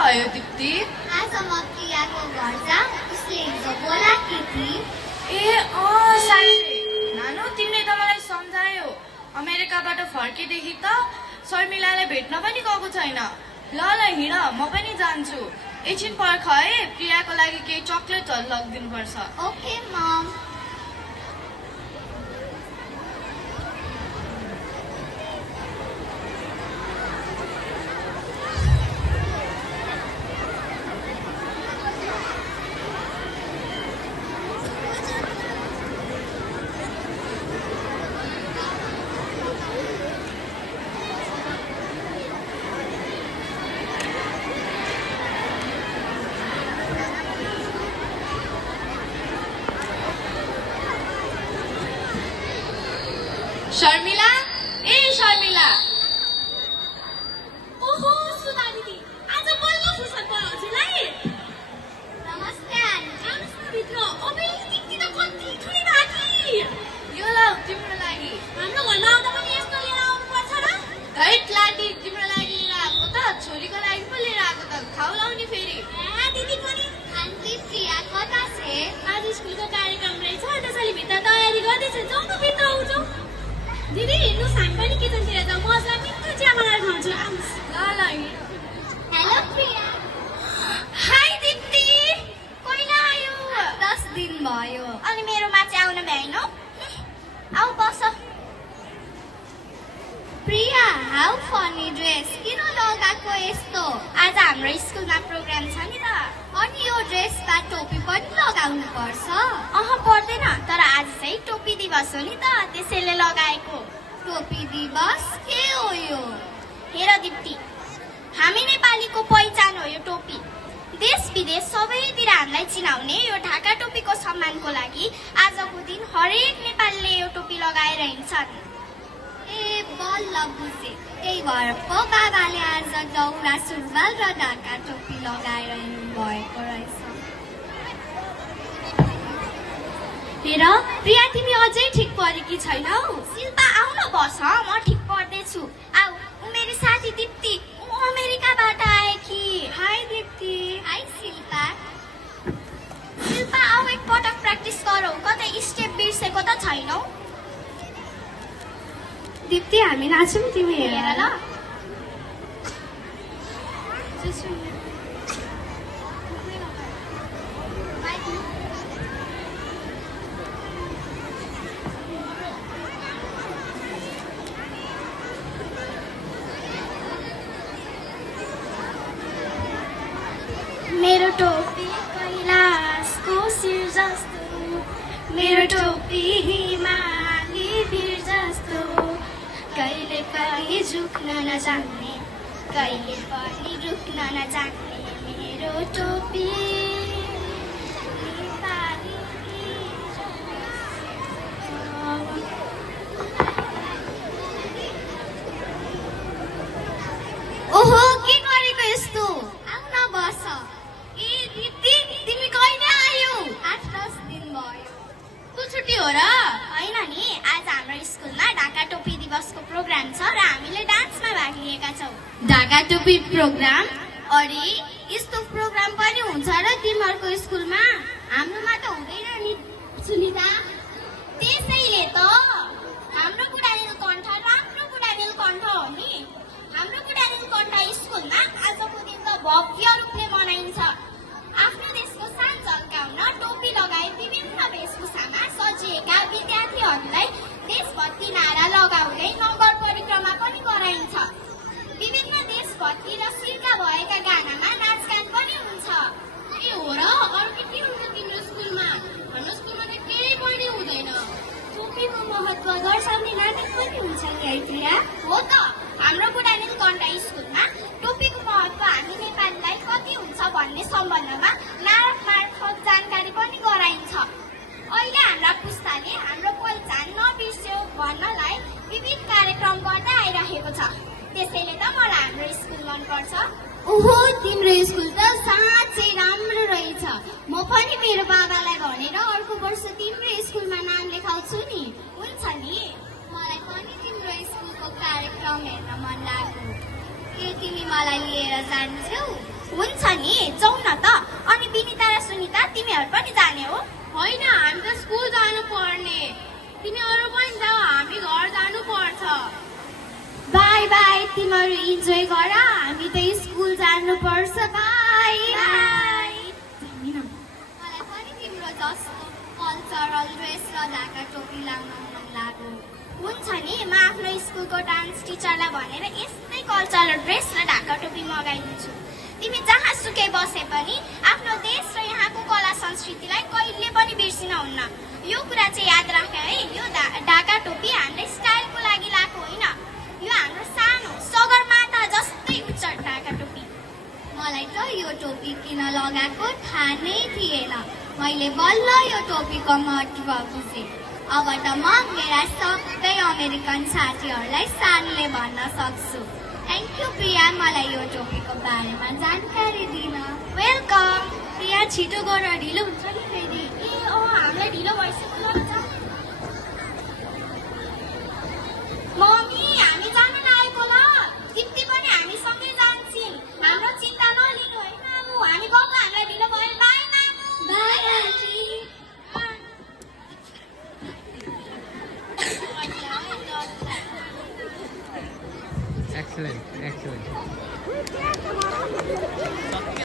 भयो दिप्ती? आज म प्रियाको घर जाऊँ, उसले हिजो बोलाकी थिए। साँच्चै नानु, तिमीले त मलाई सम्झायो। अमेरिकाबाट फर्केदेखि त शर्मिलालाई भेट्न पनि गएको छैन। ल हिँड, म पनि जान्छु। एकछिन पर्ख है, प्रियाको लागि केही चक्लेटहरू लगिदिनुपर्छ। ओके मम। शर्मिला, शर्मिला। ओहो सुधा दिदी, आज बल्ल फुर्सद भयो हजुरलाई। नमस्ते आन्टी। आउनुहोस् न भित्र। अबे दिदी त कति ठुली बाकी। यो ल तिम्रो लागि। हाम्रो घरमा आउँदा पनि यस्तो लिएर आउनुपर्छ र? धैट लाटी, तिम्रो लागि लिएर आएको त, छोरीको लागि पो लिएर आएको त। खाउ लाउने फेरि। दिदी पनि। आन्टी प्रिया कता छे? आज स्कुलको कार्यक्रम रहेछ, त्यसैले भित्र तयारी गर्दैछ। जाउँ न भित्र आउँछौ। दिदी हिँड्नुहोस्, हामी पनि किचनतिर जाउँ। म आज मिठो चिया बनाएर खुवाउँछु। आउनुहोस्। ल हेलो प्रिया। हाई दिदी, कहिले आयो? 10 दिन भयो। अनि मेरोमा चाहिँ आउन भ्याएन? आऊ बस। प्रिया, हाउ फनी ड्रेस। किन लगाएको यस्तो? आज हाम्रो स्कुलमा प्रोग्राम छ नि त। अनि यो ड्रेसमा टोपी पनि लगाउनु पर्छ? पर्दैन, तर आज चाहिँ टोपी दिवस हो नि त, त्यसैले लगाएको। टोपी दिवस के हो यो? हेर दिप्ती, हामी नेपालीको पहिचान हो यो टोपी। देश विदेश सबैतिर हामीलाई चिनाउने यो ढाका टोपीको सम्मानको लागि आजको दिन हरेक नेपालीले यो टोपी लगाएर हिँड्छन्। बल्ल बुझे। त्यही भएर पो बाबाले आज दौरा सुरुवाल र ढाका टोपी लगाएर हिँड्नु भएको रहेछ। हेर प्रिया, तिमी अझै ठिक परेकी छैनौ। शिल्पा आउन बस, म ठिक पर्दैछु। आऊ, ऊ मेरी साथी दिप्ती, ऊ अमेरिकाबाट आएकी। हाई दिप्ती। हाई शिल्पा। शिल्पा आऊ, एक पटक प्र्याक्टिस गरौ। कतै स्टेप बिर्सेको त छैनौ? दिप्ती, हामी नाचौँ, तिमी हेर ल। मेरो टोपी कैलाशको शिर जस्तो, मेरो टोपी हिमाली भिर जस्तो, कहिले पनि झुक्न नजान्ने, कहिले पनि रुक्न नजान्ने मेरो टोपी नेपाली भिर जस्तो। ओहो, के गरेको यस्तो? आउन बस। दिदी, तिमी कहिले आयौ? 8-10 दिन भयो। स्कुल छुट्टी हो र? होइन नि, आज हाम्रो स्कुलमा ढाका टोपी दिवसको प्रोग्राम छ र हामीले डान्समा भाग लिएका छौँ। ढाका टोपी प्रोग्राम? अरे यस्तो प्रोग्राम पनि हुन्छ र तिमीहरूको स्कुलमा? हाम्रोमा त हुँदैन नि सुनिता। त्यसैले त हाम्रो बुढा नीलकण्ठ राम्रो बुढा नीलकण्ठ हो नि। हाम्रो बुढा नीलकण्ठ स्कुलमा आजको दिन त भव्य रूपले मनाइन्छ। आफ्नो देशको शान झल्काउन टोपी लगाई विभिन्न वेशभूषामा सजिएका विद्यार्थीहरूलाई देशभक्ति नारा लगाउँदै नगर परिक्रमा पनि गराइन्छ। विभिन्न देशभक्ति र सिर्का भएका गानामा नाचगान पनि हुन्छ। हो र? अर्को के हुन्छ तिम्रो स्कुलमा? हाम्रो स्कुलमा त केही पनि हुँदैन। टोपीको महत्त्व दर्शाउने नाटक पनि हुन्छ नि है प्रिया? हो त, हाम्रो बुढा नीलकण्ठ स्कुलमा टोपीको महत्त्व हामी नेपालीलाई कति हुन्छ भन्ने सम्बन्धमा नाटक मार्फत जानकारी पनि गराइन्छ। अहिले हाम्रा पुस्ताले हाम्रो पहिचान नबिर्स्यो भन्नलाई विविध कार्यक्रम गर्दै आइरहेको छ। त्यसैले त मलाई हाम्रो स्कुल मनपर्छ। ओहो, तिम्रो स्कुल त साँच्चै राम्रो रहेछ। म पनि मेरो बाबालाई भनेर अर्को वर्ष तिम्रो स्कुलमा नाम लेखाउँछु नि। हुन्छ नि। मलाई पनि तिम्रो स्कुलको कार्यक्रम हेर्न मन लाग्यो। के तिमी मलाई लिएर जान्छौ? हुन्छ नि जाउँ न त। अनि विनिता र सुनिता तिमीहरू पनि जाने हो? होइन, हामी त स्कुल जानु पर्ने। तिमीहरू पनि जाऊ, हामी घर जानु पर्छ। बाई बाई, तिमीहरू इन्जोय गर, हामी त स्कुल जानु पर्छ। By by. मलाई पनि तिम्रो जस्तो कल्चरल ड्रेस र ढाका टोपी लाउन मन लाग्यो। हुन्छ नि, म आफ्नो स्कुलको डान्स टिचरलाई भनेर यस्तै कल्चरल ड्रेस र ढाका टोपी मगाइदिन्छु। तिमी जहाँ सुकै बसे पनि आफ्नो देश र यहाँको कला संस्कृतिलाई कहिले पनि बिर्सिन हुन्न। यो कुरा चाहिँ याद राख है। यो ढाका टोपी हाम्रो स्टाइलको लागि लगाएको होइन, यो हाम्रो सानो सगरमाथा जस्तै उच्च ढाका टोपी। मलाई त यो टोपी किन लगाएको थाहा नै थिएन। मैले बल्ल यो टोपीको महत्त्व बुझेँ। अब त म मेरा सबै अमेरिकन साथीहरूलाई सानले भन्न सक्छु। थ्याङ्क यू प्रिया, मलाई यो टोपीको बारेमा जानकारी दिन। वेलकम। प्रिया छिटो गर, ढिलो हुन्छ नि फेरि। हामीलाई ढिलो भइसक्यो। मम्मी, हामी जानु लागेको ल। दिप्ती पनि हामीसँगै जान्छन्। हाम्रो चिन्ता नलिनु है मामु, हामी गउँला, हामीलाई ढिलो भयो। बाई मामु। Bye aunty. Excellent, excellent.